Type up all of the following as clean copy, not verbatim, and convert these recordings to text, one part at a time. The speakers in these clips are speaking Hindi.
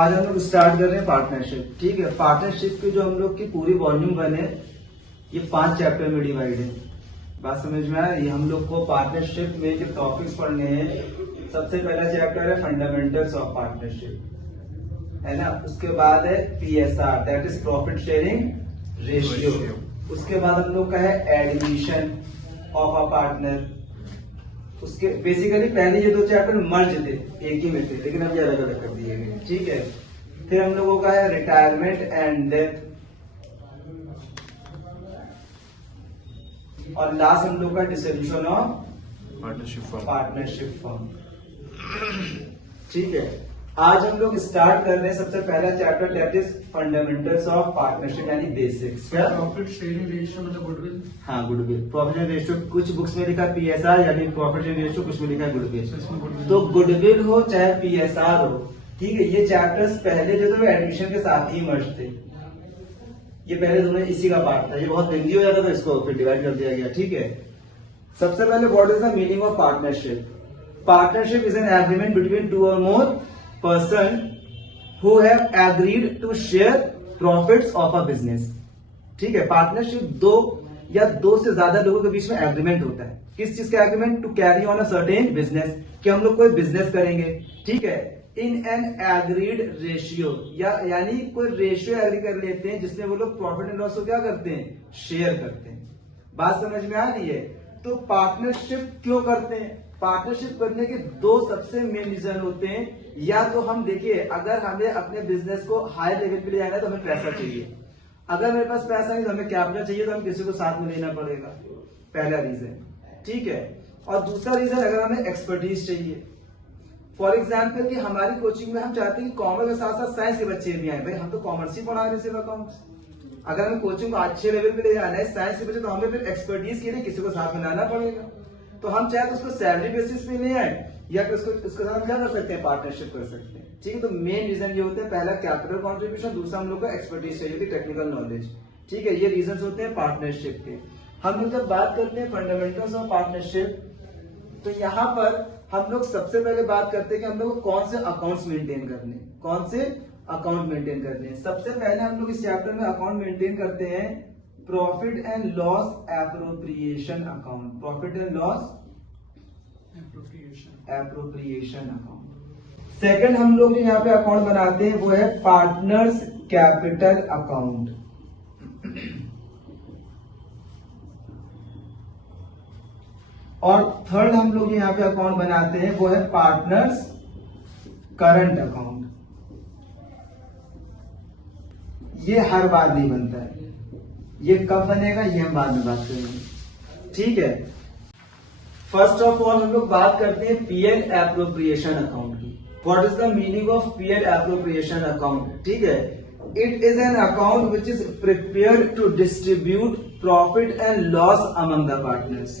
आज हम लोग स्टार्ट कर रहे हैं पार्टनरशिप। ठीक है, पार्टनरशिप की जो हम लोग की पूरी वॉल्यूम 1 है, ये 5 चैप्टर में डिवाइड है। बात समझ में आया? ये हम लोग को पार्टनरशिप में जो टॉपिक्स पढ़ने हैं, सबसे पहला चैप्टर है फंडामेंटल्स ऑफ पार्टनरशिप, है ना। उसके बाद है PSR, that is profit sharing ratio. उसके बाद हम लोग का है एडमिशन ऑफ अ पार्टनर। उसके बेसिकली पहले ये 2 चैप्टर मर्ज थे, एक ही में थे, लेकिन अब ये अलग अलग कर दिए गए। ठीक है, फिर हम लोगों का है रिटायरमेंट एंड डेथ, और लास्ट हम लोग का डिसोल्यूशन ऑफ पार्टनरशिप फॉर्म। ठीक है, आज हम लोग स्टार्ट कर रहे हैं सबसे पहला chapter, that is fundamentals of partnership, यानी बेसिक्स। क्या प्रॉफिट शेयरिंग रेशियो मतलब गुडविल? हाँ, गुडविल। प्रॉफिट शेयरिंग रेशियो कुछ बुक्स में लिखा PSR यानी प्रॉफिट शेयरिंग रेशियो, कुछ में लिखा है गुडविल। तो गुडविल हो चाहे PSR हो, ठीक है, ये चैप्टर्स पहले जो थे वो एडमिशन के साथ ही मर्ज थे। ये पहले दोनों इसी का पार्ट था, ये बहुत लेंदी हो जाता था, इसको फिर डिवाइड कर दिया गया। ठीक है, सबसे पहले what is the meaning of partnership? Partnership is an agreement between 2 or more person who have agreed to share profits of a business। ठीक है, पार्टनरशिप 2 या 2 से ज्यादा लोगों के बीच में एग्रीमेंट होता है। किस चीज का agreement? To carry on a certain business, कि हम लोग कोई बिजनेस करेंगे। ठीक है, इन एन एग्रीड रेशियो, यानी कोई रेशियो एग्री कर लेते हैं जिसमें वो लोग प्रॉफिट एंड लॉस को क्या करते हैं? शेयर करते हैं। बात समझ में आ रही है? तो पार्टनरशिप क्यों करते हैं? पार्टनरशिप करने के 2 सबसे मेन रीजन होते हैं। या तो हम देखिए, अगर हमें अपने बिजनेस को हाई लेवल पे ले जाना है तो हमें पैसा चाहिए। अगर मेरे पास पैसा नहीं तो हमें कैपिटल चाहिए, तो हमें किसी को साथ में लेना पड़ेगा, पहला रीजन। ठीक है, और दूसरा रीजन, अगर हमें एक्सपर्टीज चाहिए। फॉर एग्जाम्पल कि हमारी कोचिंग में हम चाहते हैं कि कॉमर्स के साथ साथ साइंस के बच्चे भी आए। भाई हम तो कॉमर्स ही पढ़ा रहे हैं, सिर्फ अकाउंट्स। अगर हमें कोचिंग को अच्छे लेवल पे ले जाना है साइंस के बच्चे, तो हमें फिर एक्सपर्टीज के लिए किसी को साथ में लाना पड़ेगा। तो हम चाहे तो उसको सैलरी बेसिस पे ले आए, या फिर उसके साथ क्या कर सकते हैं? पार्टनरशिप कर सकते हैं। ठीक है, तो मेन रीजन ये होते हैं, पहला कैपिटल कॉन्ट्रीब्यूशन, दूसरा हम लोग को एक्सपर्टीज चाहिए होती है, टेक्निकल नॉलेज। ठीक है, ये रीजन होते हैं पार्टनरशिप के। हम लोग जब बात करते हैं फंडामेंटल्स ऑफ पार्टनरशिप, तो यहाँ पर हम लोग सबसे पहले बात करते हैं कि हम लोग को कौन से अकाउंट्स मेंटेन करने, कौन से अकाउंट मेंटेन करने हैं। सबसे पहले हम लोग इस चैप्टर में अकाउंट मेंटेन करते हैं profit and loss appropriation account. Profit and loss appropriation account. Second हम लोग जो यहाँ पे अकाउंट बनाते हैं वो है पार्टनर्स कैपिटल अकाउंट। और थर्ड हम लोग यहाँ पे अकाउंट बनाते हैं वो है पार्टनर्स करंट अकाउंट। ये हर बार नहीं बनता है, ये कब बनेगा ये हम बाद में बात करेंगे। ठीक है, फर्स्ट ऑफ ऑल हम लोग बात करते हैं पीएल एप्रोप्रिएशन अकाउंट की। What is the meaning of P L appropriation account? ठीक है, it is an account which is prepared to distribute profit and loss among the partners.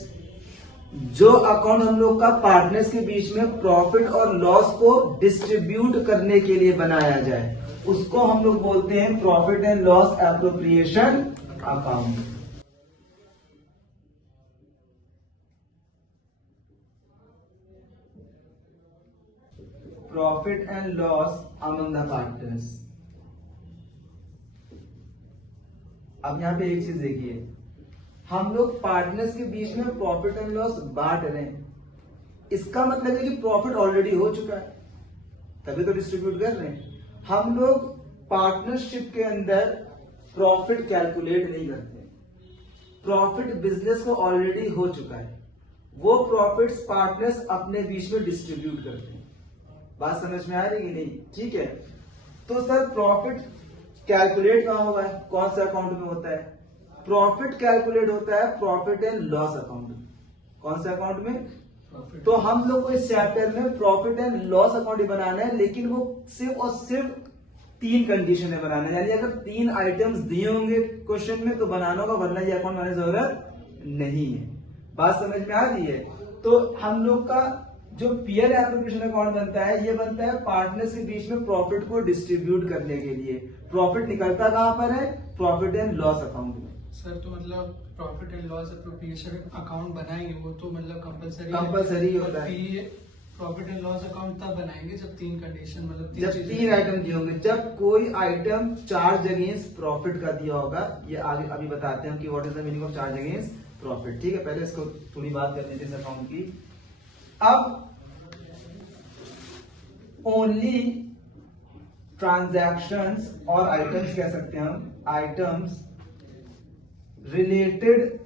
जो अकाउंट हम लोग का पार्टनर्स के बीच में प्रॉफिट और लॉस को डिस्ट्रीब्यूट करने के लिए बनाया जाए, उसको हम लोग बोलते हैं profit and loss appropriation account. Profit and loss among the partners. अब यहां पे एक चीज देखिए, हम लोग पार्टनर्स के बीच में प्रॉफिट एंड लॉस बांट रहे हैं, इसका मतलब है कि प्रॉफिट ऑलरेडी हो चुका है, तभी तो डिस्ट्रीब्यूट कर रहे हैं। हम लोग पार्टनरशिप के अंदर प्रॉफिट कैलकुलेट नहीं करते। प्रॉफिट बिजनेस को ऑलरेडी हो चुका है, वो प्रॉफिट्स पार्टनर्स अपने बीच में डिस्ट्रीब्यूट करते हैं। बात समझ में आ रही है कि नहीं? ठीक है, तो सर प्रॉफिट कैलकुलेट कहां होगा, कौन सा अकाउंट में होता है? प्रॉफिट कैलकुलेट होता है प्रॉफिट एंड लॉस अकाउंट में। कौन से अकाउंट में? तो हम लोग को इस चैप्टर में प्रॉफिट एंड लॉस अकाउंट ही बनाना है, लेकिन वो सिर्फ और सिर्फ 3 कंडीशन है बनाना है। यानी अगर 3 आइटम्स दिए होंगे क्वेश्चन में तो बनाना होगा, वरना ये अकाउंट बनाने की जरूरत नहीं है। बात समझ में आ रही है? तो हम लोग का जो पीएल एप्रोप्रिएशन अकाउंट बनता है, ये बनता है पार्टनर्स के बीच में प्रॉफिट को डिस्ट्रीब्यूट करने के लिए। प्रॉफिट निकलता कहां पर है? प्रॉफिट एंड लॉस अकाउंट में। सर तो मतलब profit and loss appropriation account बनाएंगे वो तो मतलब कंपलसरी होता है। प्रॉफिट एंड लॉस अकाउंट तब बनाएंगे जब तीन कंडीशन मतलब जब चीजें- तीन आइटम दिए होंगे, जब कोई आइटम चार्ज अगेंस्ट प्रॉफिट का दिया होगा। ये आगे अभी बताते हैं कि what is the meaning of charge against profit. ठीक है, पहले इसको थोड़ी बात कर लेते हैं इस अकाउंट की। अब ओनली ट्रांजैक्शंस और आइटम्स कह सकते हैं हम, items related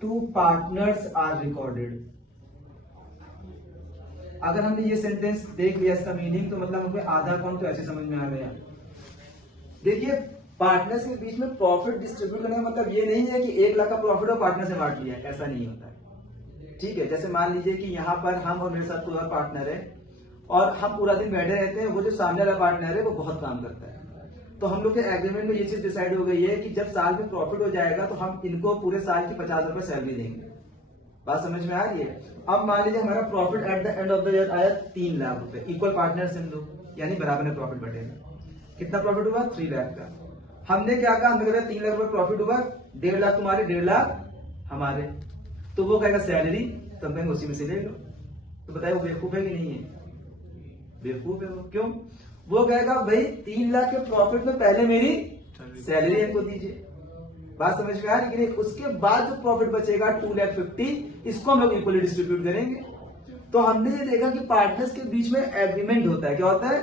to partners are recorded. अगर हमने ये सेंटेंस देख लिया इसका मीनिंग, तो मतलब हमें आधा अकाउंट तो ऐसे समझ में आ गया। देखिए, पार्टनर्स के बीच में प्रॉफिट डिस्ट्रीब्यूट करने का मतलब ये नहीं है कि 1 लाख का प्रॉफिट और पार्टनर से बांट लिया, ऐसा नहीं होता है। ठीक है, जैसे मान लीजिए कि यहाँ पर हम और मेरे साथ पूरा पार्टनर है और हम पूरा दिन बैठे रहते हैं, वो जो सामने वाला पार्टनर है वो बहुत काम करता है। तो हम लोग के एग्रीमेंट में ये चीज डिसाइड हो गई है कि जब साल में प्रॉफिट हो जाएगा तो हम इनको पूरे साल की 50 रुपए सैलरी देंगे। बात समझ में आ रही है? अब मान लीजिए हमारा profit at the end of the year आया 3 लाख रुपए, इक्वल पार्टनर्स हम लोग, यानी बराबर में प्रॉफिट बटेगा। कितना प्रॉफिट हुआ? 3 लाख का। हमने क्या कहा, हमने कहा 3 लाख रुपए प्रॉफिट हुआ, 1.5 लाख तुम्हारे, 1.5 लाख हमारे। तो वो कहेगा सैलरी, तो हम कहेंगे उसी में से ले लो। तो बताइए वो बेवकूफ है कि नहीं है? बेवकूफ है वो। क्यों? वो कहेगा भाई 3 लाख के प्रॉफिट में पहले मेरी सैलरी हमको दीजिए। बात समझ में आ रही है? उसके बाद जो प्रॉफिट बचेगा 2,50,000, इसको हम लोग इक्वली डिस्ट्रीब्यूट करेंगे। तो हमने ये देखा कि पार्टनर्स के बीच में एग्रीमेंट होता है। क्या होता है?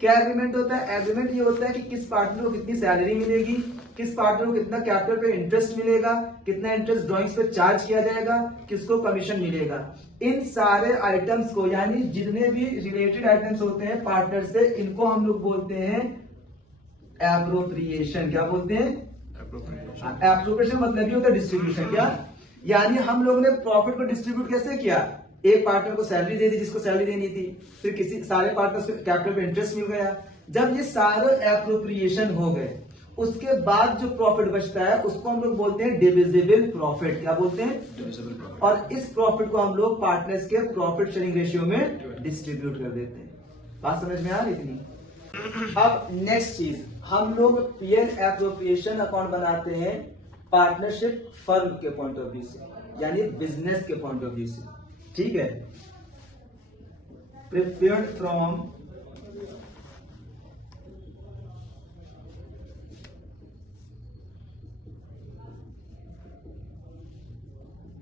क्या एग्रीमेंट होता है? एग्रीमेंट ये होता है कि किस पार्टनर को कितनी सैलरी मिलेगी, किस पार्टनर को कितना कैपिटल पे इंटरेस्ट मिलेगा, कितना इंटरेस्ट ड्रॉइंग्स पे चार्ज किया जाएगा, किसको कमीशन मिलेगा। इन सारे आइटम्स को, यानी जितने भी रिलेटेड आइटम्स होते हैं पार्टनर से, इनको हम लोग बोलते हैं एप्रोप्रिएशन। क्या बोलते हैं? एप्रोप्रिएशन मतलब ही होता है डिस्ट्रीब्यूशन। क्या? यानी हम लोगों ने प्रॉफिट को डिस्ट्रीब्यूट कैसे किया? एक पार्टनर को सैलरी दे दी जिसको सैलरी देनी थी, फिर किसी सारे पार्टनर्स को कैपिटल पे इंटरेस्ट मिल गया। जब ये सारे एप्रोप्रिएशन हो गए, उसके बाद जो प्रॉफिट बचता है उसको हम लोग बोलते हैं डिविजिबल प्रॉफिट। क्या बोलते हैं? Divisible profit. और इस प्रॉफिट को हम लोग पार्टनर्स के प्रॉफिट शेयरिंग रेशियो में डिस्ट्रीब्यूट कर देते हैं। बात समझ में आ रही इतनी? अब नेक्स्ट चीज, हम लोग पीएल एप्रोप्रिएशन अकाउंट बनाते हैं पार्टनरशिप फर्म के पॉइंट ऑफ व्यू से, यानी बिजनेस के पॉइंट ऑफ व्यू से। ठीक है, प्रिपेयर्ड फ्रॉम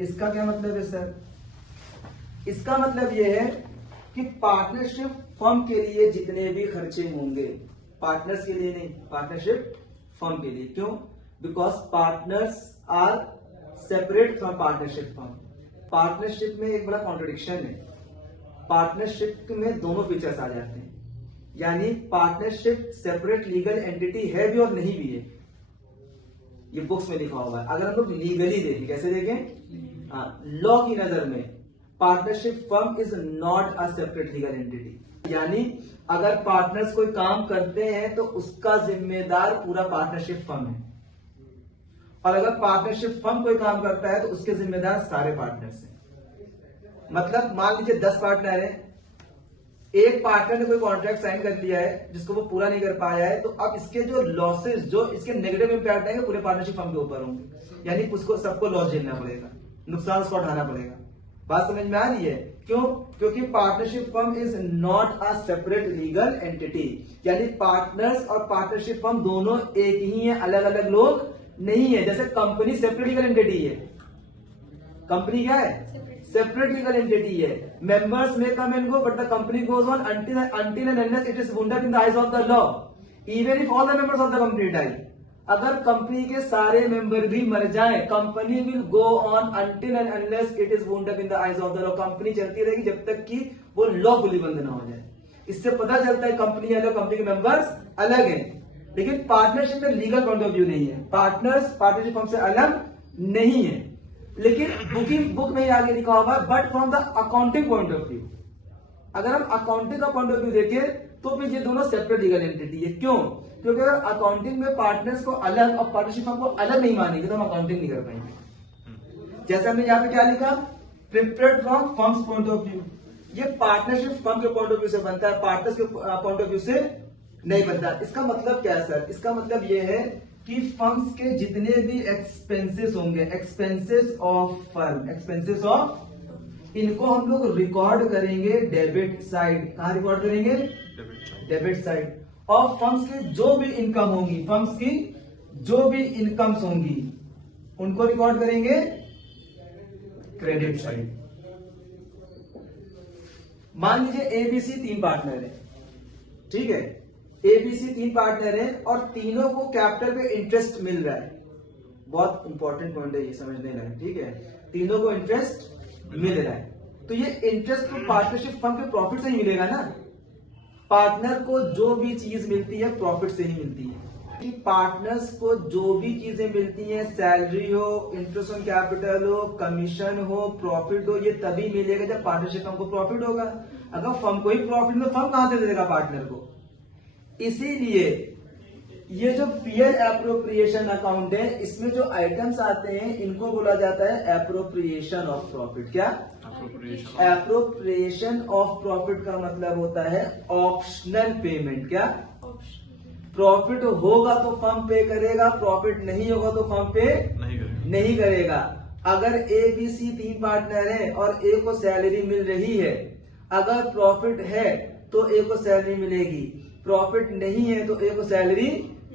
इसका क्या मतलब है सर? इसका मतलब यह है कि पार्टनरशिप फर्म के लिए जितने भी खर्चे होंगे, पार्टनर्स के लिए नहीं, पार्टनरशिप फर्म के लिए। क्यों? Because partners are separate from partnership firm. Partnership में एक बड़ा कॉन्ट्रडिक्शन है। पार्टनरशिप में दोनों फीचर्स आ जाते हैं, यानी पार्टनरशिप सेपरेट लीगल एंटिटी है भी और नहीं भी है। ये बुक्स में लिखा हुआ है। अगर हम लोग लीगली देखें, कैसे देखें? लॉ की नजर में partnership firm is not a separate legal entity. यानी अगर पार्टनर्स कोई काम करते हैं तो उसका जिम्मेदार पूरा पार्टनरशिप फर्म है, और अगर पार्टनरशिप फर्म कोई काम करता है तो उसके जिम्मेदार सारे पार्टनर्स हैं। मतलब मान लीजिए 10 पार्टनर हैं, एक पार्टनर ने कोई कॉन्ट्रैक्ट साइन कर लिया है जिसको वो पूरा नहीं कर पाया है, तो अब इसके जो लॉसेस, जो इसके नेगेटिव इंपैक्ट आएंगे पूरे पार्टनरशिप फर्म के ऊपर होंगे, यानी उसको सबको लॉस झेलना पड़ेगा, नुकसान उसको उठाना पड़ेगा। बात समझ में आ रही है? क्यों? क्योंकि partnership firm is not a separate legal entity, यानी पार्टनर्स और पार्टनरशिप फर्म दोनों एक ही है, अलग अलग लोग नहीं है। जैसे कंपनी सेपरेट लीगल एंटिटी है, कंपनी क्या है? सेपरेट लीगल एंटिटी है। Members may come and go, but the company goes on until and unless it is wound up in the eyes of the law, even if all the members of the company die. अगर कंपनी के सारे मेंबर भी मर जाएं, company will go on until and unless it is wound up in the eyes of the law. Company चलती रहेगी जब तक कि वो लॉफुली बंद ना हो जाए। इससे पता चलता है कंपनी अलग, कंपनी के मेंबर्स अलग हैं। लेकिन पार्टनरशिप में लीगल पॉइंट ऑफ व्यू नहीं है, पार्टनर्स पार्टनरशिप फर्म से अलग नहीं है। लेकिन बुकिंग बुक में आगे लिखा हुआ है but from the accounting point of view. अगर हम अकाउंटिंग का पॉइंट ऑफ व्यू देखें तो फिर ये दोनों सेपरेट लीगल एंटिटी है। क्यों? क्योंकि अगर अकाउंटिंग में पार्टनर्स को अलग और पार्टनरशिप फर्म को अलग नहीं मानेंगे तो हम अकाउंटिंग नहीं कर पाएंगे। जैसे हमने यहाँ पे क्या लिखा, prepared from firms point of view. ये पार्टनरशिप फर्म के पॉइंट ऑफ व्यू से बनता है, पार्टनर्स के पॉइंट ऑफ व्यू से नहीं बनता। इसका मतलब क्या है सर? इसका मतलब ये है कि फर्म्स के जितने भी एक्सपेंसेस होंगे, expenses of firm, expenses of इनको हम लोग रिकॉर्ड करेंगे डेबिट साइड। कहाँ रिकॉर्ड करेंगे? Debit side. और फर्म्स की जो भी इनकम होंगी, फर्म्स की जो भी इनकम्स होंगी उनको रिकॉर्ड करेंगे क्रेडिट साइड। मान लीजिए एबीसी 3 पार्टनर है, ठीक है, एबीसी 3 पार्टनर है और तीनों को कैपिटल पे इंटरेस्ट मिल रहा है। बहुत इंपॉर्टेंट पॉइंट है ये, समझने लायक, ठीक है। तीनों को इंटरेस्ट मिल रहा है तो ये इंटरेस्ट तो पार्टनरशिप फर्म के प्रॉफिट से ही मिलेगा ना। पार्टनर को जो भी चीज मिलती है प्रॉफिट से ही मिलती है। कि पार्टनर्स को जो भी चीजें मिलती हैं, सैलरी हो, इंटरेस्ट ऑन कैपिटल हो, कमीशन हो, प्रॉफिट हो, ये तभी मिलेगा जब पार्टनरशिप फर्म को प्रॉफिट होगा। अगर फर्म को ही प्रॉफिट में, फर्म कहां से देगा पार्टनर को? इसीलिए ये जो पीएल एप्रोप्रिएशन अकाउंट है, इसमें जो आइटम्स आते हैं इनको बोला जाता है एप्रोप्रिएशन ऑफ प्रॉफिट। क्या? एप्रोप्रिएशन ऑफ प्रॉफिट का मतलब होता है ऑप्शनल पेमेंट। क्या? प्रॉफिट होगा तो फर्म पे करेगा, प्रॉफिट नहीं होगा तो फर्म पे नहीं करेगा। अगर ए बी सी 3 पार्टनर हैं और ए को सैलरी मिल रही है, अगर प्रॉफिट है तो ए को सैलरी मिलेगी, प्रॉफिट नहीं है तो ए को सैलरी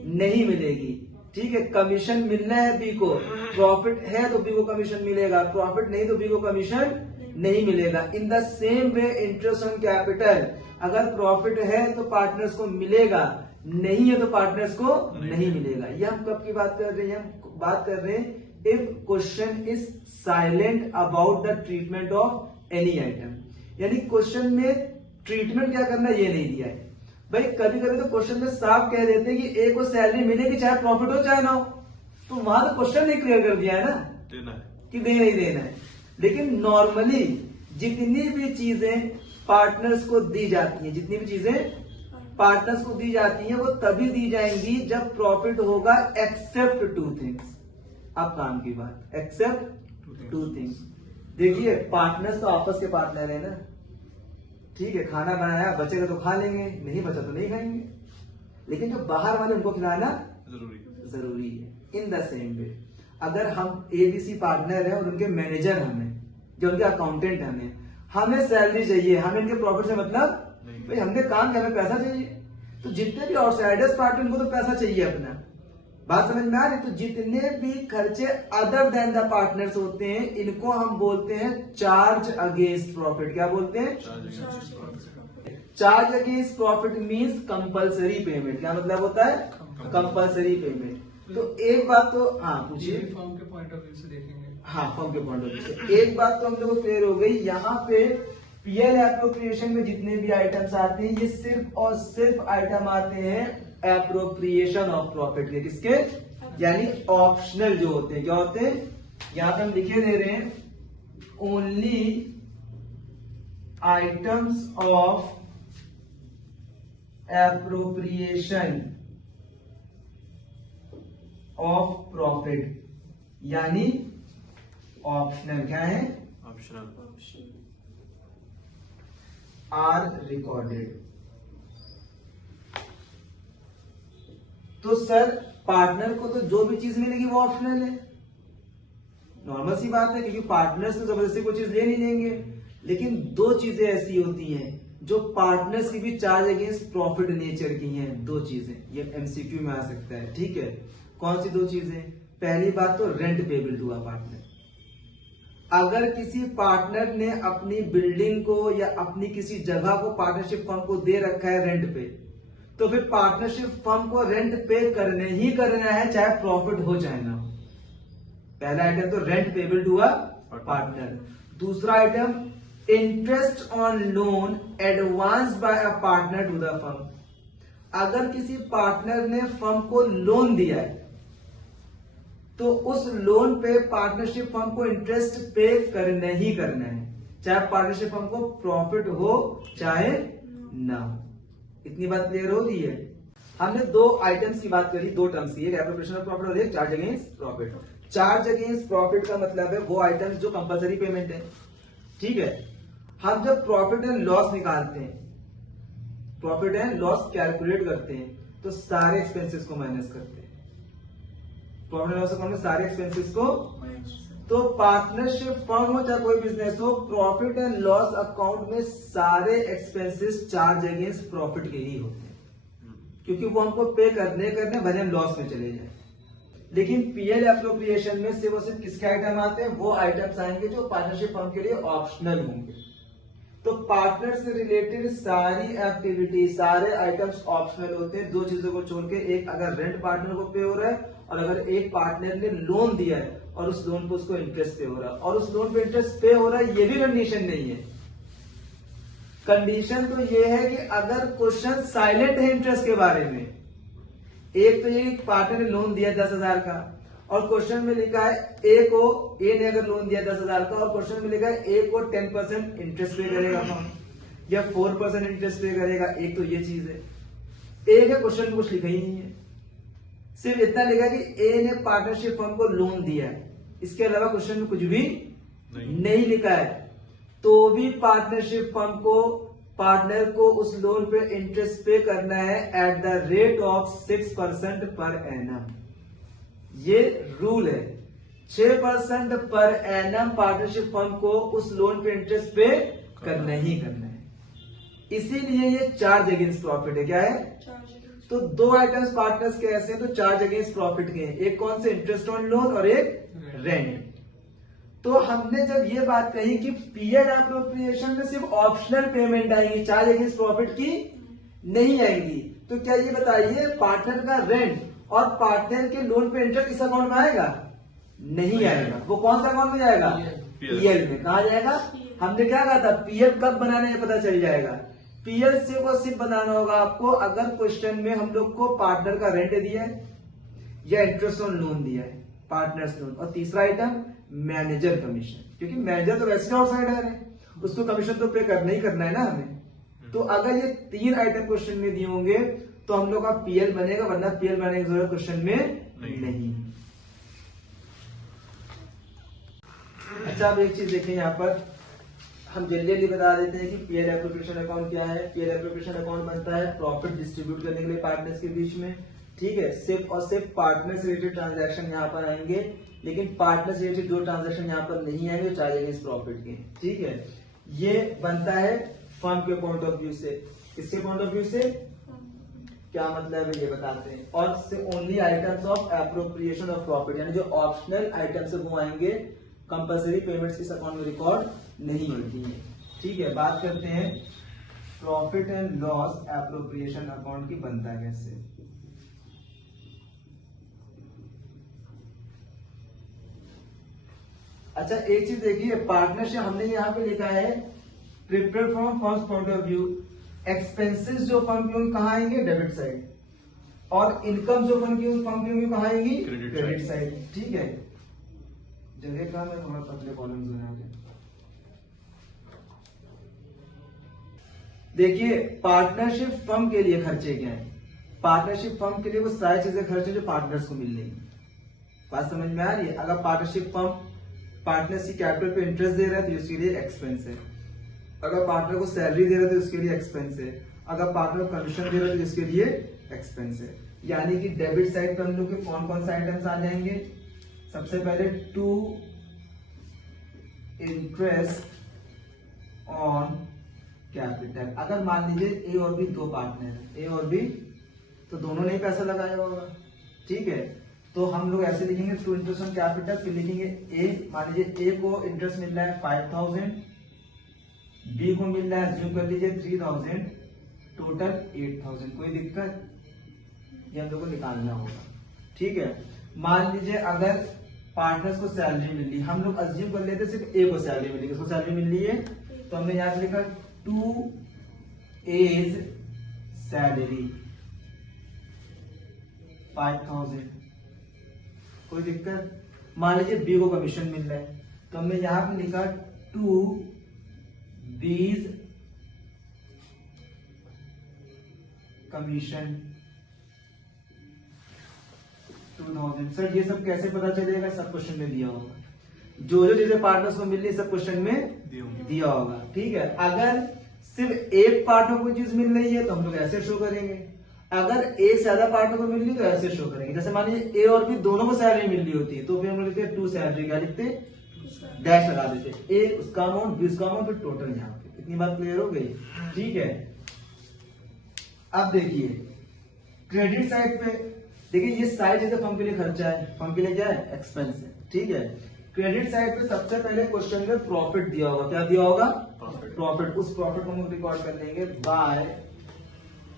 नहीं मिलेगी, ठीक है। कमीशन मिलना है बी को, प्रॉफिट है तो बी को कमीशन मिलेगा, प्रॉफिट नहीं तो बी को कमीशन नहीं मिलेगा। In the same way interest on capital, अगर प्रॉफिट है तो पार्टनर्स को मिलेगा, नहीं है तो पार्टनर्स को नहीं मिलेगा। ये हम कब की बात कर रहे हैं? हम बात कर रहे हैं if question is silent about the treatment of any item, यानी क्वेश्चन में ट्रीटमेंट क्या करना ये नहीं दिया है। भाई कभी कभी तो क्वेश्चन में साफ कह देते हैं कि ए को सैलरी मिलेगी चाहे प्रॉफिट हो चाहे ना हो, तो वहां तो क्वेश्चन नहीं क्लियर कर दिया है ना, देना है कि देना ही देना है। लेकिन नॉर्मली जितनी भी चीजें पार्टनर्स को दी जाती हैं, जितनी भी चीजें पार्टनर्स को दी जाती हैं, वो तभी दी जाएंगी जब प्रॉफिट होगा, एक्सेप्ट 2 थिंग्स। अब काम की बात, एक्सेप्ट 2 थिंग्स। देखिए पार्टनर्स तो आपस के पार्टनर है ना, ठीक है, खाना बनाया बचेगा तो खा लेंगे, नहीं बचा तो नहीं खाएंगे, लेकिन जो बाहर वाले उनको खिलाना जरूरी है। इन द सेम वे अगर हम एबीसी पार्टनर है और उनके मैनेजर हमें, जो उनके अकाउंटेंट हमें सैलरी चाहिए, हमें इनके प्रॉफिट से मतलब, भाई हमने काम किया, हमें पैसा चाहिए, तो जितने भी आउटसाइडर्स पार्टी उनको तो पैसा चाहिए अपना। बात समझ में आ रही? तो जितने भी खर्चे अदर देन द पार्टनर्स होते हैं, इनको हम बोलते हैं चार्ज अगेंस्ट प्रॉफिट। क्या बोलते हैं? Charge against profit means compulsory payment. क्या मतलब होता है? Compulsory payment. तो एक बात तो, हाँ पूछिए। फर्म के पॉइंट ऑफ व्यू से देखेंगे। हाँ फर्म के पॉइंट ऑफ व्यू से एक बात तो हम लोग को क्लियर हो गई। यहाँ पे पीएल एप्रोप्रिएशन में जितने भी आइटम्स आते हैं, ये सिर्फ और सिर्फ आइटम आते हैं एप्रोप्रिएशन ऑफ प्रॉफिट के। किसके? यानी ऑप्शनल जो होते हैं। क्या होते हैं? यहां पे हम लिखे दे रहे हैं, only items of appropriation of profit, यानी ऑप्शनल। क्या है? Optional are recorded. तो सर पार्टनर को तो जो भी चीज मिलेगी वो ऑप्शनल है, नॉर्मल सी बात है, क्योंकि पार्टनर्स तो जबरदस्ती कोई चीज ले नहीं लेंगे। लेकिन 2 चीजें ऐसी होती हैं जो पार्टनर्स की भी चार्ज अगेंस्ट प्रॉफिट नेचर की हैं। 2 चीजें, ये एमसीक्यू में आ सकता है, ठीक है। कौन सी 2 चीजें? पहली बात तो rent payable to a partner. अगर किसी पार्टनर ने अपनी बिल्डिंग को या अपनी किसी जगह को पार्टनरशिप फर्म को दे रखा है रेंट पे, तो फिर पार्टनरशिप फर्म को रेंट पे करने ही करना है, चाहे प्रॉफिट हो चाहे ना हो। पहला आइटम तो rent payable to a partner. दूसरा item interest on loan advance by a partner to the firm. अगर किसी पार्टनर ने फर्म को लोन दिया है तो उस लोन पे पार्टनरशिप फर्म को इंटरेस्ट पे करना ही करना है, चाहे पार्टनरशिप फर्म को प्रॉफिट हो चाहे ना हो। इतनी बात क्लियर हो रही है? हमने 2 आइटम्स की बात करी, 2 टर्म्स की, एक एप्रोप्रिएशन ऑफ प्रॉफिट और एक charge against profit. Charge against profit का मतलब है वो आइटम्स जो कंपलसरी पेमेंट है, ठीक है। हम जब प्रॉफिट एंड लॉस निकालते हैं, प्रॉफिट एंड लॉस कैलकुलेट करते हैं, तो सारे एक्सपेंसेस को माइनस करते हैं। प्रॉफिट एंड लॉस अकाउंट में सारे एक्सपेंसेस को तो पार्टनरशिप फर्म हो चाहे कोई बिजनेस हो, प्रॉफिट एंड लॉस अकाउंट में सारे एक्सपेंसेस चार्ज अगेंस्ट प्रॉफिट के ही होते हैं, क्योंकि वो हमको पे करने भले हम लॉस में चले जाए। लेकिन पीएल एप्रोप्रिएशन में सिर्फ और सिर्फ किसके आइटम आते हैं, वो आइटम्स आएंगे जो पार्टनरशिप फर्म के लिए ऑप्शनल होंगे। तो पार्टनर से रिलेटेड सारी एक्टिविटी, सारे आइटम्स ऑप्शनल होते हैं, दो चीजों को छोड़ के। एक, अगर रेंट पार्टनर को पे हो रहा है, और अगर एक पार्टनर ने लोन दिया है और उस लोन पे उसको इंटरेस्ट पे हो रहा है, और उस लोन पे इंटरेस्ट पे हो रहा है, ये भी कंडीशन नहीं है। कंडीशन तो ये है कि अगर क्वेश्चन साइलेंट है इंटरेस्ट के बारे में। एक तो ये पार्टनर ने लोन दिया 10,000 का, और क्वेश्चन में लिखा है ए ने अगर लोन दिया 10,000 का, और क्वेश्चन में लिखा है ए को 10% इंटरेस्ट पे करेगा या 4% इंटरेस्ट पे करेगा। एक तो ये चीज है। एक है क्वेश्चन में कुछ लिखा ही नहीं है, सिर्फ इतना लिखा कि ए ने पार्टनरशिप फर्म को लोन दिया है, इसके अलावा क्वेश्चन में कुछ भी नहीं लिखा है। तो भी पार्टनरशिप फर्म को, पार्टनर को उस लोन पे इंटरेस्ट पे करना है at the rate of 6% per annum. ये रूल है, 6% पर एनम पार्टनरशिप फर्म को उस लोन पे इंटरेस्ट पे करना ही करना है। इसीलिए ये चार्ज अगेंस्ट प्रॉफिट है। क्या है? तो दो आइटम्स पार्टनर्स के ऐसे हैं तो चार्ज अगेंस्ट प्रॉफिट के हैं। एक कौन से? इंटरेस्ट ऑन लोन, और एक रेंट। तो हमने जब ये बात कही कि पीएल एप्रोप्रिएशन में सिर्फ ऑप्शनल पेमेंट आएगी, चार्ज अगेंस्ट प्रॉफिट की नहीं आएगी, तो क्या ये बताइए पार्टनर का रेंट और पार्टनर के लोन पे इंटरेस्ट इस अकाउंट में आएगा? नहीं आएगा। वो कौन सा अकाउंट में जाएगा? पीएल में। कहा जाएगा? हमने क्या कहा था, पीएल कब बनाना है पता चल जाएगा। पीएल सिर्फ और सिर्फ बनाना होगा आपको अगर क्वेश्चन में हम लोग को पार्टनर का रेंट दिया है या इंटरेस्ट ऑन लोन दिया है, पार्टनर्स लोन। और तीसरा आइटम मैनेजर कमीशन, क्योंकि मैनेजर तो वैसे आउटसाइडर है, उसको कमीशन तो पे करना ही करना है ना हमें। तो अगर ये तीन आइटम क्वेश्चन में दिए होंगे तो हम लोग का पीएल बनेगा, वरना पीएल बनाने की जरूरत क्वेश्चन में नहीं। अच्छा, अब एक चीज देखें, यहाँ पर हम जनरली बता देते हैं कि पीएल एप्रोप्रिएशन अकाउंट क्या है। पीएल एप्रोप्रिएशन अकाउंट बनता है प्रॉफिट डिस्ट्रीब्यूट करने के लिए पार्टनर्स के बीच में, ठीक है। सिर्फ और सिर्फ पार्टनर से रिलेटेड ट्रांजैक्शन यहाँ पर आएंगे, लेकिन पार्टनर से रिलेटेड जो ट्रांजैक्शन यहाँ पर नहीं आएंगे जो चार्ज अगेंस्ट प्रॉफिट के, ठीक है। ये बनता है फर्म के पॉइंट ऑफ व्यू से। किसके पॉइंट ऑफ व्यू से? क्या मतलब है ये बताते हैं। और से only items of appropriation of profit, यानी जो ऑप्शनल आइटम्स है वो आएंगे, कंपल्सरी पेमेंट्स इस अकाउंट में रिकॉर्ड नहीं होती है, ठीक है। बात करते हैं profit and loss appropriation account की बनता है कैसे। अच्छा, एक चीज देखिए, पार्टनरशिप हमने यहाँ पे लिखा है prepare from firms point of view. Expenses जो फर्म की होंगी कहाँ आएंगे? Debit side. और इनकम जो फर्म की होंगी कहाँ आएंगी? क्रेडिट साइड, ठीक है। जगह का मैं थोड़ा पतले कॉलम्स बनाएंगे। देखिए, पार्टनरशिप फर्म के लिए खर्चे क्या है? पार्टनरशिप फर्म के लिए वो सारी चीजें खर्चे जो पार्टनर्स को मिल रही है। बात समझ में आ रही है? अगर पार्टनरशिप फर्म पार्टनर्स की कैपिटल पे इंटरेस्ट दे रहा है तो उसके लिए एक्सपेंस है। अगर पार्टनर को सैलरी दे रहा है तो उसके लिए एक्सपेंस है। अगर पार्टनर को कमीशन दे रहा है तो उसके लिए एक्सपेंस है। यानी कि डेबिट साइड पर हम लोग के कौन कौन से आइटम्स आ जाएंगे? सबसे पहले टू इंटरेस्ट ऑन कैपिटल। अगर मान लीजिए ए और बी दो पार्टनर है, ए और बी, तो दोनों ने ही पैसा लगाया होगा, ठीक है। तो हम लोग ऐसे लिखेंगे टू इंटरेस्ट ऑन कैपिटल, फिर लिखेंगे ए। मान लीजिए ए को इंटरेस्ट मिल रहा है 5,000, बी को मिल रहा है अज्यूम कर लीजिए 3,000, टोटल 8,000। कोई दिक्कत? ये हम लोग को निकालना होगा, ठीक है। मान लीजिए अगर पार्टनर्स को सैलरी मिल रही, हम लोग अज्यूम कर लेते सिर्फ ए को सैलरी मिली, किसको सैलरी मिल रही है, तो हमने यहाँ लिखा टू एज सैलरी 5,000। कोई दिक्कत? मान लीजिए बी को कमीशन मिल रहा है तो हमने यहां पे लिखा टू बीज कमीशन 2,000। सर ये सब कैसे पता चलेगा? सब क्वेश्चन में दिया होगा। जो जो चीजें पार्टनर्स को मिल रही है सब क्वेश्चन में दिया होगा, ठीक है। अगर सिर्फ एक पार्टनर को चीज मिल रही है तो हम लोग ऐसे शो करेंगे, अगर एक से ज्यादा पार्टनर को मिल रही है तो ऐसे शो करेंगे। जैसे मान लीजिए ए और बी दोनों को सैलरी मिल रही होती है तो फिर हम लोग लिखते हैं टू सैलरी। क्या लिखते हैं? डैश लगा देते, ए उसका अमाउंट, बी उसका अमाउंट, फिर टोटल यहाँ पे। इतनी बात क्लियर हो गई? ठीक है। अब देखिए क्रेडिट साइड पे, देखिए ये साइड जैसे फर्म के लिए खर्चा है, फर्म के लिए क्या है, एक्सपेंस है, ठीक है। क्रेडिट साइड पे सबसे पहले क्वेश्चन में प्रॉफिट दिया होगा, क्या दिया होगा, प्रॉफिट। उस प्रॉफिट को हम रिकॉर्ड कर लेंगे by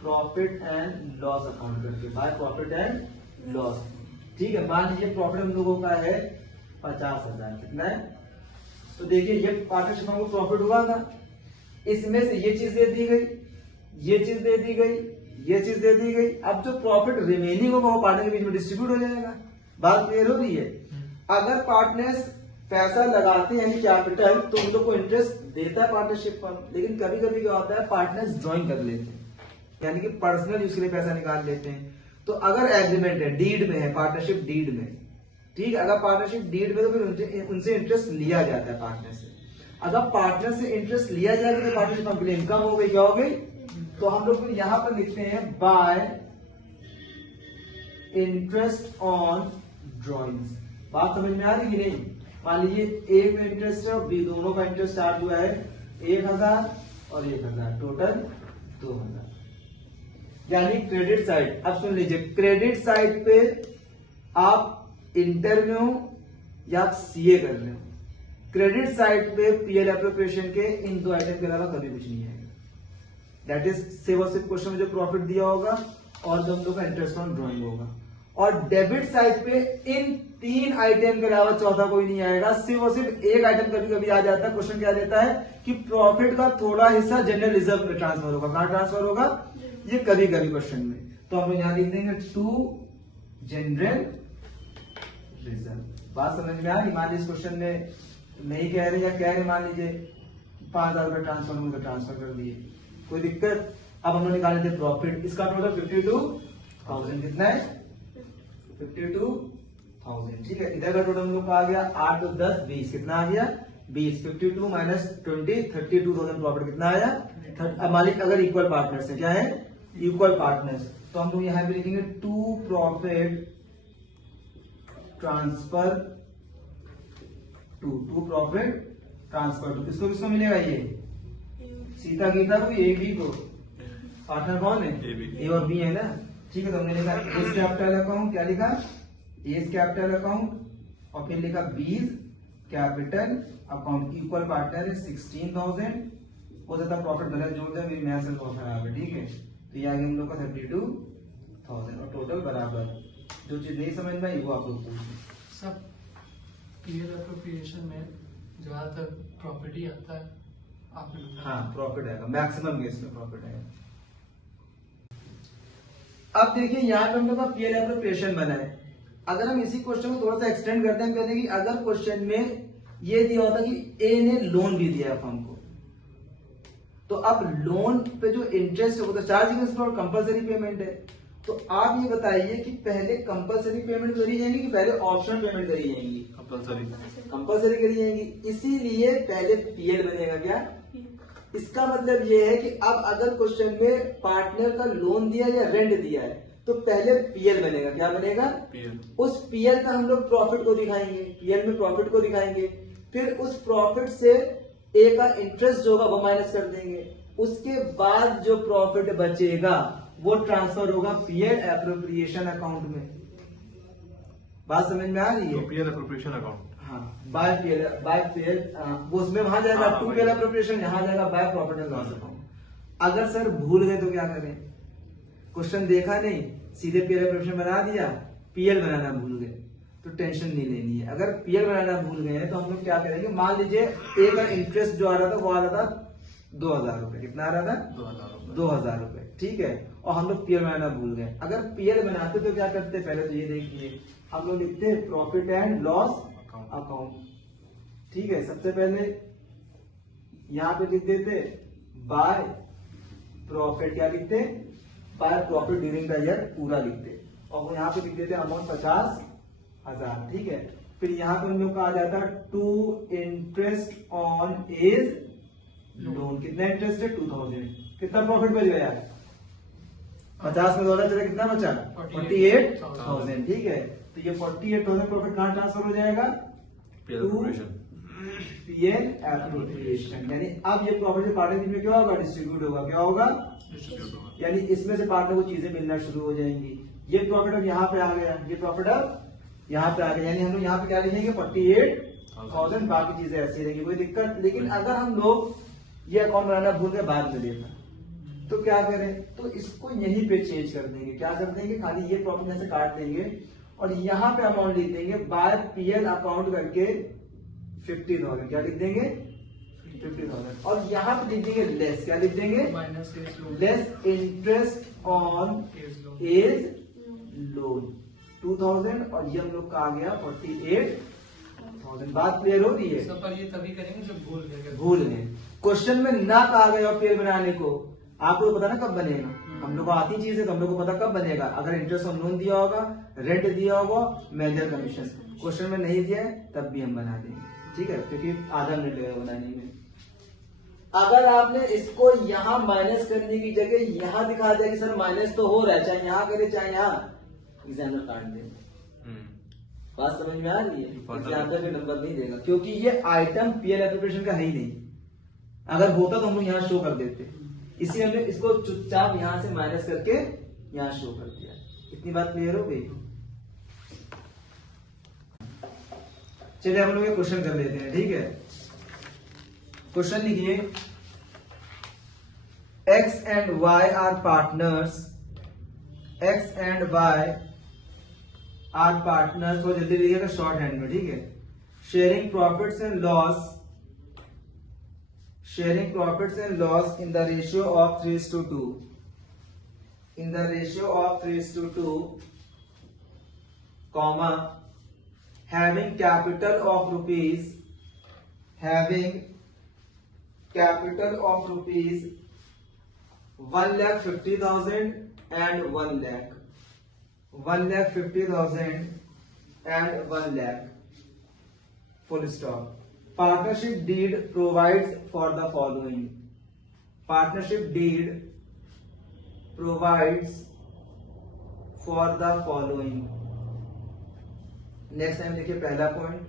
profit and loss account करके, बाय प्रॉफिट एंड लॉस, ठीक है। मान लीजिए प्रॉफिट हम लोगों का है 50,000, कितना है, तो देखिए ये पार्टनरशिप को प्रॉफिट हुआ था, इसमें से ये चीज दे दी गई, ये चीज दे दी गई, ये चीज दे दी गई। अब जो प्रॉफिट रिमेनिंग होगा वो पार्टनर के बीच में डिस्ट्रीब्यूट हो जाएगा। बात क्लियर हो रही है? अगर पार्टनर्स पैसा लगाते हैं यानी कैपिटल, तो उन लोग को इंटरेस्ट देता है पार्टनरशिप फर्म, लेकिन कभी कभी क्या होता है, पार्टनर्स ज्वाइन कर लेते हैं, यानी कि पर्सनल यूज के लिए पैसा निकाल लेते हैं। तो अगर एग्रीमेंट है, डीड में है, पार्टनरशिप डीड में, ठीक है, अगर पार्टनरशिप डीड में, तो फिर उनसे इंटरेस्ट लिया जाता है पार्टनर से। अगर पार्टनर से इंटरेस्ट लिया जाएगा तो पार्टनरशिप फर्म के लिए इनकम हो गई, क्या हो गई, तो हम लोग यहां पर लिखते हैं बाय इंटरेस्ट ऑन ड्रॉइंग्स। बात समझ में आ रही है कि नहीं? मान लीजिए ए में इंटरेस्ट है और बी, दोनों का इंटरेस्ट चार्ज हुआ है 1,000 और 1,000, टोटल 2,000, यानी क्रेडिट साइड। अब सुन लीजिए, क्रेडिट साइड पे आप इंटर में हो या आप सीए कर रहे हो, क्रेडिट साइड पे पीएल एप्रोप्रिएशन के इन दो आइटम के अलावा कभी कुछ नहीं आएगा। दैट इज सिर्फ और सिर्फ क्वेश्चन में जो प्रॉफिट दिया होगा और जो हम लोग का इंटरेस्ट ऑन ड्रॉइंग होगा। और डेबिट साइड पे इन तीन आइटम के अलावा चौथा कोई नहीं आएगा। सिर्फ और सिर्फ एक आइटम कभी कभी आ जाता है, क्वेश्चन क्या देता है कि प्रॉफिट का थोड़ा हिस्सा जनरल रिजर्व में ट्रांसफर होगा। कहां ट्रांसफर होगा, ये कभी कभी क्वेश्चन में, तो हम यहां लिख देंगे टू जनरल रिजर्व। बात समझ में आ रही? मान लीजिए क्वेश्चन में नहीं कह रहे या कह रहे, मान लीजिए 5,000 रुपए ट्रांसफर होंगे, ट्रांसफर कर दिए, कोई दिक्कत। अब हम लोग निकाले थे प्रॉफिट, इसका टोटल 52,000, कितना है, 52,000, ठीक है। इधर का टोटल हम लोग का आ गया 8 तो 10 20, कितना आ गया 20, 52 माइनस 20 32,000 प्रॉफिट कितना आया। अब मालिक अगर इक्वल पार्टनर्स है, क्या है, इक्वल पार्टनर्स, तो हम लोग यहां पे लिखेंगे to profit transfer to profit transfer to. किसको किसको मिलेगा, ये सीता गीता को, ए बी को। पार्टनर कौन है, ए और बी है ना, ठीक है। तो हमने लिखा एस कैपिटल अकाउंट, क्या लिखा, एस कैपिटल अकाउंट, और फिर लिखा बीज कैपिटल अकाउंट, इक्वल पार्टनर है 16,000। हो सकता है प्रॉफिट गलत जोड़ दे, मेरी मैथ से बहुत खराब है, ठीक है। तो ये आ गया हम लोग का 32,000 और टोटल बराबर। जो चीज नहीं समझ में आई वो आप लोग पूछिए। सब पीएल एप्रोप्रिएशन में ज्यादातर प्रॉपर्टी आता है, आपने बताया। हाँ प्रॉफिट आएगा, मैक्सिमम केस में प्रॉफिट आएगा। अब देखिए यहाँ पे हम लोग का पीएल एप्रोप्रिएशन बना है। अगर हम इसी क्वेश्चन को थोड़ा सा एक्सटेंड करते हैं, कहते हैं कि अगर क्वेश्चन में ये दिया होता कि ए ने लोन भी दिया फर्म को, तो अब लोन पे जो इंटरेस्ट होता है, चार्जिंग फॉर कंपलसरी पेमेंट है, तो आप ये बताइए कि पहले कंपलसरी पेमेंट करी जाएंगी कि पहले ऑप्शनल पेमेंट करी जाएंगी, कंपलसरी करी जाएंगी, इसीलिए पहले पीएल बनेगा। क्या इसका मतलब ये है कि अब अगर क्वेश्चन में पार्टनर का लोन दिया या रेंट दिया है तो पहले पीएल बनेगा। क्या बनेगा, पीएल। उस पीएल का हम लोग प्रॉफिट को दिखाएंगे, पीएल में प्रॉफिट को दिखाएंगे, फिर उस प्रॉफिट से ए का इंटरेस्ट जो होगा वो माइनस कर देंगे, उसके बाद जो प्रॉफिट बचेगा वो ट्रांसफर होगा पीएल एप्रोप्रिएशन अकाउंट में। बात समझ में आ रही है, पीएल एप्रोप्रिएशन अकाउंट, हाँ बाय पीएल वो उसमें वहां जाएगा टू पीएल एप्रोप्रिएशन, यहां जाएगा by profit and loss account. अगर सर भूल गए तो क्या करें, क्वेश्चन देखा नहीं, सीधे पीएल एप्रोप्रिएशन बना दिया, पीएल बनाना भूल गए तो टेंशन नहीं लेनी है। अगर पीएल बनाना भूल गए हैं तो हम लोग क्या करेंगे, मान लीजिए ए का इंटरेस्ट जो आ रहा था वो आ रहा था 2,000 रुपए, कितना आ रहा था 2,000 रुपए, ठीक है, और हम लोग पीएल बनाना भूल गए। अगर पीएल बनाते तो क्या करते, पहले तो ये देखिए हम लोग लिखते प्रॉफिट एंड लॉस अकाउंट, ठीक है। सबसे पहले यहां पे लिख देते बाय प्रॉफिट, क्या लिखते, by profit during the year पूरा लिखते, और यहाँ पे लिख देते अमाउंट 50,000, ठीक है। फिर यहाँ पे हम लोग का आ जाता to interest on as loan, कितना इंटरेस्ट है 2,000, कितना प्रॉफिट बच गया, 50 में 2,000 चला, कितना बचा 48,000, ठीक है। तो ये 48,000 प्रॉफिट कहां ट्रांसफर हो जाएगा, टू पीएल एप्रोप्रिएशन, यानी अब ये प्रॉफिट पार्टनर में क्या होगा, डिस्ट्रीब्यूट होगा, क्या होगा, यानी इसमें से पार्टनर को चीजें मिलना शुरू हो जाएंगी। ये प्रॉफिट अब यहाँ पे आ गया, ये प्रॉफिट अब यहाँ पे आ गया, यानी हम लोग यहाँ पे क्या लिखेंगे 48,000, बाकी चीजें ऐसी रहेंगी, कोई दिक्कत। लेकिन अगर हम लोग ये अकाउंट बनाना भूल गए, बाद में देखा तो क्या करें, तो इसको यहीं पे चेंज कर देंगे, क्या कर देंगे, खाली ये प्रॉफिट यहाँ से काट देंगे और यहाँ पे अमाउंट लिख देंगे बाय पीएल अकाउंट करके 50,000, क्या लिख देंगे 50,000, और यहाँ पे लिख देंगे लेस, क्या लिख देंगे, less interest on as loan 2,000, और ये हम लोग का आ गया 48,000। बात क्लियर हो रही है, पर ये तभी करेंगे जब भूल गए, क्वेश्चन में ना कहा गया पीएल बनाने को, आपको पता ना कब बनेगा, हम लोग को आती चीज है तो हम लोग को पता कब बनेगा, अगर इंटरेस्ट ऑन लोन दिया होगा, रेंट दिया होगा, मेजर कमीशन, क्वेश्चन में नहीं दिया है तब भी हम बना देंगे, ठीक है, क्योंकि आधा मिनट लगेगा बनाने में। अगर आपने इसको यहाँ माइनस करने की जगह यहाँ दिखा दिया कि सर माइनस तो हो रहा है, चाहे यहाँ करे चाहे यहाँ, एग्जामिनर काट देगा। बात समझ में आ रही है, एग्जामिनर भी नंबर नहीं देगा, क्योंकि ये आइटम पीएल एप्रोप्रिएशन का है ही नहीं, अगर होता तो हम लोग यहाँ शो कर देते, इसी हमने इसको चुपचाप यहां से माइनस करके यहां शो कर दिया। इतनी बात क्लियर हो गई। चलिए हम लोग ये क्वेश्चन कर लेते हैं, ठीक है। क्वेश्चन लिखिए, X and Y are partners, X and Y are partners, तो जल्दी लिखिएगा शॉर्ट हैंड में, ठीक है। Sharing profits and loss, sharing profits and loss in the ratio of 3:2, in the ratio of 3:2, comma, having capital of rupees, having capital of rupees 1,50,000 and 1 lakh, 1,50,000 and 1 lakh, full stop. Partnership deed provides for the following. Partnership deed provides for the following. Next time देखिए पहला point,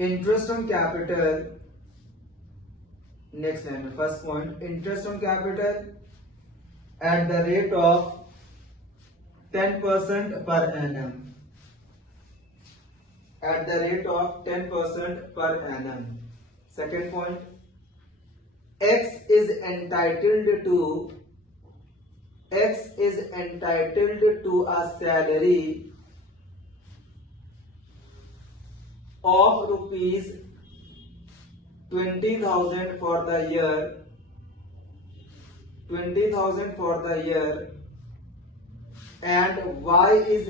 interest on capital. Next time first point, interest on capital at the rate of 10% per annum. At the rate of 10% per annum. Second point, X is entitled to a salary of rupees 20,000 for the year, 20,000 for the year, and Y is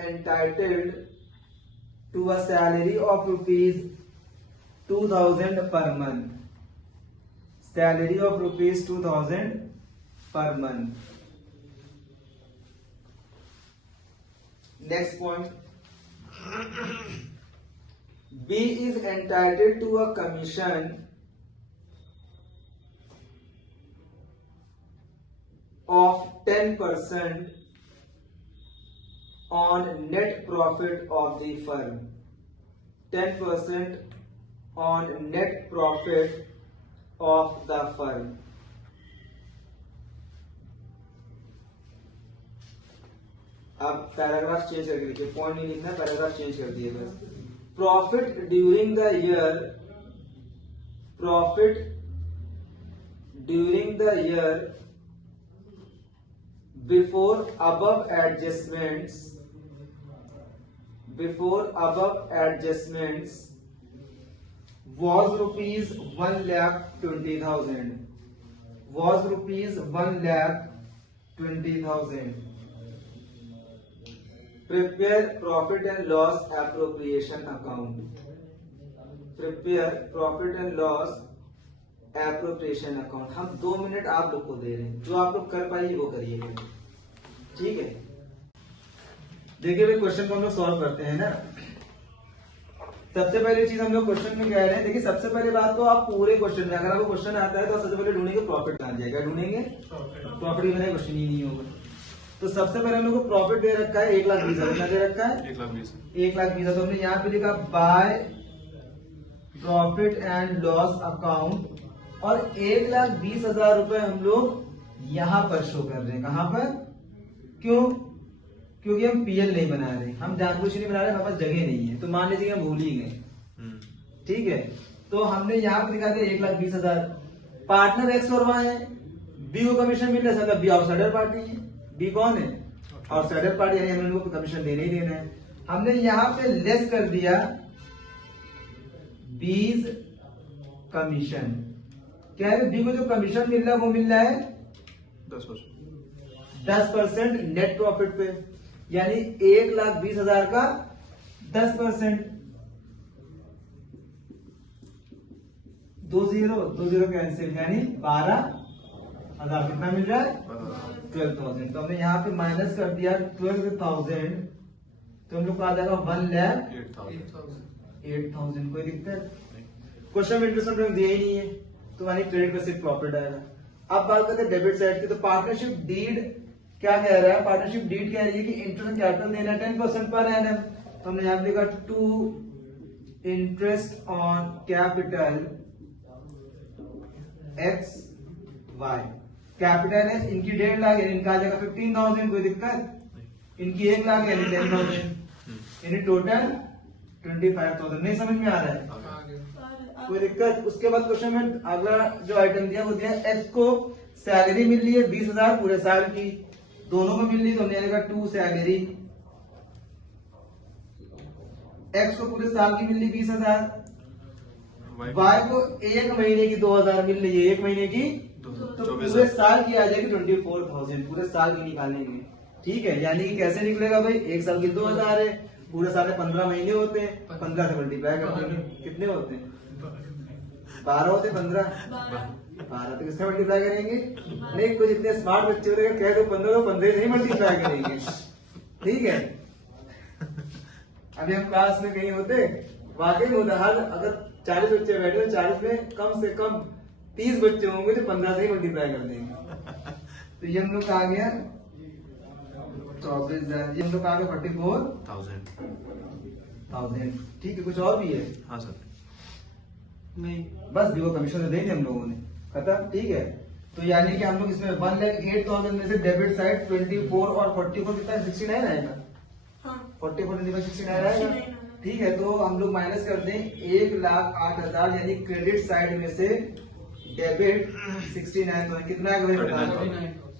entitled to a salary of rupees 2,000 per month, salary of rupees 2,000 per month. Next point, B is entitled to a commission of 10% on net profit of the firm, 10% on net profit of the firm. अब पैराग्राफ चेंज करके लिखिए, पॉइंट नहीं लिखना, पैराग्राफ चेंज कर दिए बस। Profit during the year, profit during the year before above adjustments, was rupees 1,20,000, was rupees 1,20,000. Prepare profit and loss appropriation account, prepare profit and loss appropriation account. हम 2 मिनट आप लोग को दे रहे हैं, जो आप लोग कर पाइए वो करिएगा, ठीक है। देखिए भाई क्वेश्चन को हम लोग सॉल्व करते हैं ना। सबसे पहली चीज हम लोग क्वेश्चन में कह रहे हैं, देखिए सबसे पहली बात तो आप पूरे क्वेश्चन में, अगर आपको क्वेश्चन आता है तो सबसे पहले ढूंढेंगे प्रॉफिट कहाँ जाएगा, ढूंढेंगे प्रॉफिट के बिना क्वेश्चन ही नहीं होगा। तो सबसे पहले हम लोग को प्रॉफिट दे रखा है 1,20,000, कितना दे रखा है 1,20,000। 1,20,000। तो हमने यहाँ पे लिखा by profit and loss account, और 1,20,000 रुपए हम लोग यहाँ पर शो कर रहे हैं। कहां पर? क्यों? क्योंकि हम पीएल नहीं बना रहे, हम जानबूझ नहीं बना रहे, हमारे पास जगह नहीं है। तो मान लीजिए हम भूल ही गए, ठीक है। तो हमने यहाँ पर दिखा दिया 1,20,000। पार्टनर एक्स और वाई है, बी को कमीशन मिल रहा है, मतलब बी आउटसाइडर पार्टी है। बी कौन है? आउटसाइडर पार्टी, यानी हम लोग को कमीशन देना ही देना है। हमने यहाँ पे लेस कर दिया बीज कमीशन। क्या है? बी को जो कमीशन मिल रहा है वो मिल रहा है 10% नेट प्रॉफिट पे, यानी 1,20,000 का 10%। 2 0 कैंसिल, यानी 12,000 कितना मिल रहा है? 12,000। तो हमने यहाँ पे माइनस कर दिया 12,000, तो हम लोग को आ जाएगा 1,08,000। कोई दिक्कत? क्वेश्चन में इंटरेस्ट रेट दिया ही नहीं है, तो यानी क्रेडिट पे सिर्फ प्रॉफिट आएगा। अब बात करते हैं डेबिट साइड की। तो पार्टनरशिप डीड क्या कह रहा है? पार्टनरशिप डीड कह रही है कि इंटरेस्ट कैपिटल देना है 10% पर एनम। तो हमने यहाँ पे लिखा to interest on capital X Y. Capital है इनकी 1.5 लाख, यानी इनका आ जाएगा 15,000। कोई दिक्कत? इनकी 1 लाख यानी 10,000, यानी टोटल 25,000। नहीं समझ में आ रहा है? कोई दिक्कत? उसके बाद क्वेश्चन में अगला जो आइटम दिया वो दिया एक्स को सैलरी मिल रही है 20,000 पूरे साल की, दोनों को मिल रही है। तो हमने लिखा टू सैलरी। एक्स को पूरे साल की मिल रही 20,000, वाई को 1 महीने की 2,000 मिल रही है, 1 महीने की, तो पूरे साल की आ जाएगी 24,000। पूरे साल की निकालेंगे, ठीक है। यानी कि कैसे निकलेगा भाई? 1 साल की 2,000 है, पूरे साल में 15 महीने होते हैं, 15 से मल्टीप्लाई कर देंगे, कितने होते हैं? 12 होते हैं। 12 तो किससे मल्टीप्लाई करेंगे? नहीं, कुछ इतने स्मार्ट बच्चे होते हैं, कह दो 15 तो 15 से ही मल्टीप्लाई करेंगे, ठीक है। अभी हम क्लास में कहीं होते, वाकई होता, हर अगर 40 बच्चे बैठे तो 40 में कम से कम 30 बच्चे होंगे तो 15 से ही मल्टीप्लाई कर देंगे। तो ये हम लोग आ गया 24,000, ये हम लोग आ गया 44,000, ठीक है। कुछ और भी है? हाँ सर। नहीं, बस बीओ कमीशन देंगे हम लोगों ने, खत्म, ठीक है। तो यानी कि हम लोग इसमें 1,08,000 में से डेबिट साइड 24 और 44 कितना 69 आएगा। 44 69 आएगा, ठीक है। तो हम लोग माइनस कर दें 1,08,000, यानी क्रेडिट साइड में से डेबिट 69, तो कितना आएगा?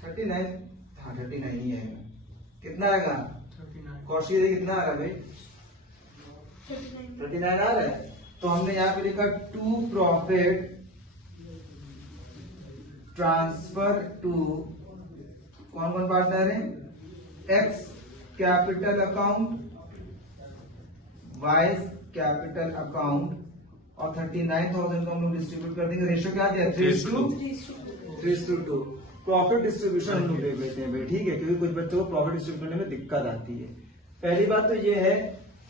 39। हाँ 39 ही आएगा। कितना आएगा? 39। कौशिक कितना आ रहा है भाई? 39 आ रहा है। तो हमने यहाँ पे लिखा टू प्रॉफिट ट्रांसफर टू कौन कौन पार्टनर है? X capital account, Y capital account, और 39,000 को हम लोग डिस्ट्रीब्यूट कर देंगे। रेशियो क्या दिया? 3:2। प्रॉफिट डिस्ट्रीब्यूशन हम लोग देख लेते हैं भाई, ठीक है, क्योंकि कुछ बच्चों को प्रॉफिट डिस्ट्रीब्यूट करने में दिक्कत आती है। पहली बात तो ये है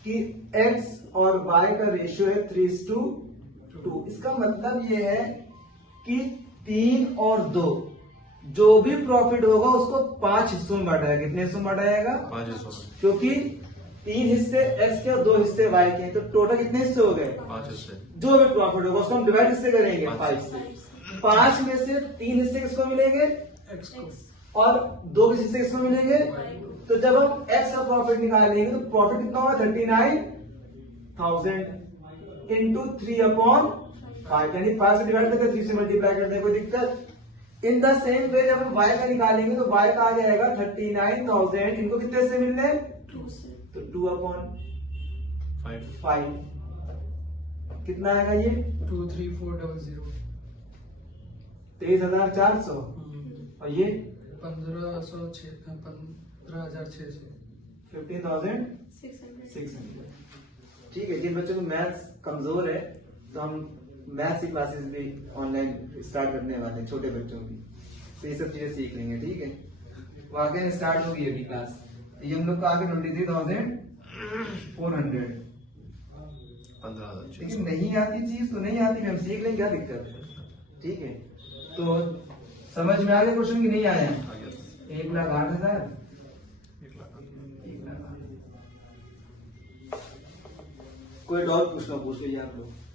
कि x और y का रेशियो है 3:2। इसका मतलब ये है कि 3 और 2 जो भी प्रॉफिट होगा उसको 5 हिस्सों में बांटा जाएगा। कितने हिस्सों में बांटा जाएगा? 5 हिस्सों में, क्योंकि 3 हिस्से x के और 2 हिस्से y के, तो टोटल कितने हिस्से हो गए? 5 हिस्से। जो भी प्रॉफिट होगा उसको हम डिवाइड किससे करेंगे? 5 से। 5 में से 3 हिस्से किसको मिलेंगे? एक्स को। और 2 हिस्से किसको मिलेंगे? तो जब हम x का प्रॉफिट निकालेंगे तो प्रॉफिट कितना होगा? 39,000 इंटू 3/5, यानी 5 से डिवाइड करते हैं, 3 से मल्टीप्लाई करते हैं, कोई दिक्कत? इन द सेम वे जब हम y का निकालेंगे तो y का आ जाएगा 39,000, इनको कितने से मिलने? 2 से, तो 2/5 कितना आएगा ये? 23400। 23,400। और ये 15,600। 15,600। ठीक है। जिन बच्चों को मैथ्स कमजोर है तो हम मैथ्स की क्लासेस भी ऑनलाइन स्टार्ट करने वाले हैं, छोटे बच्चों की, तो ये सब चीजें सीख लेंगे, ठीक है। वाकई स्टार्ट होगी अभी क्लास। ये हम लोग का आगे 23,400। 15,000। लेकिन नहीं आती चीज तो नहीं आती, हम सीख लेंगे, क्या दिक्कत है, ठीक है। तो समझ में आ गया क्वेश्चन की नहीं आया? 1,08,000 कोई डाउट पूछ लो आप लोग।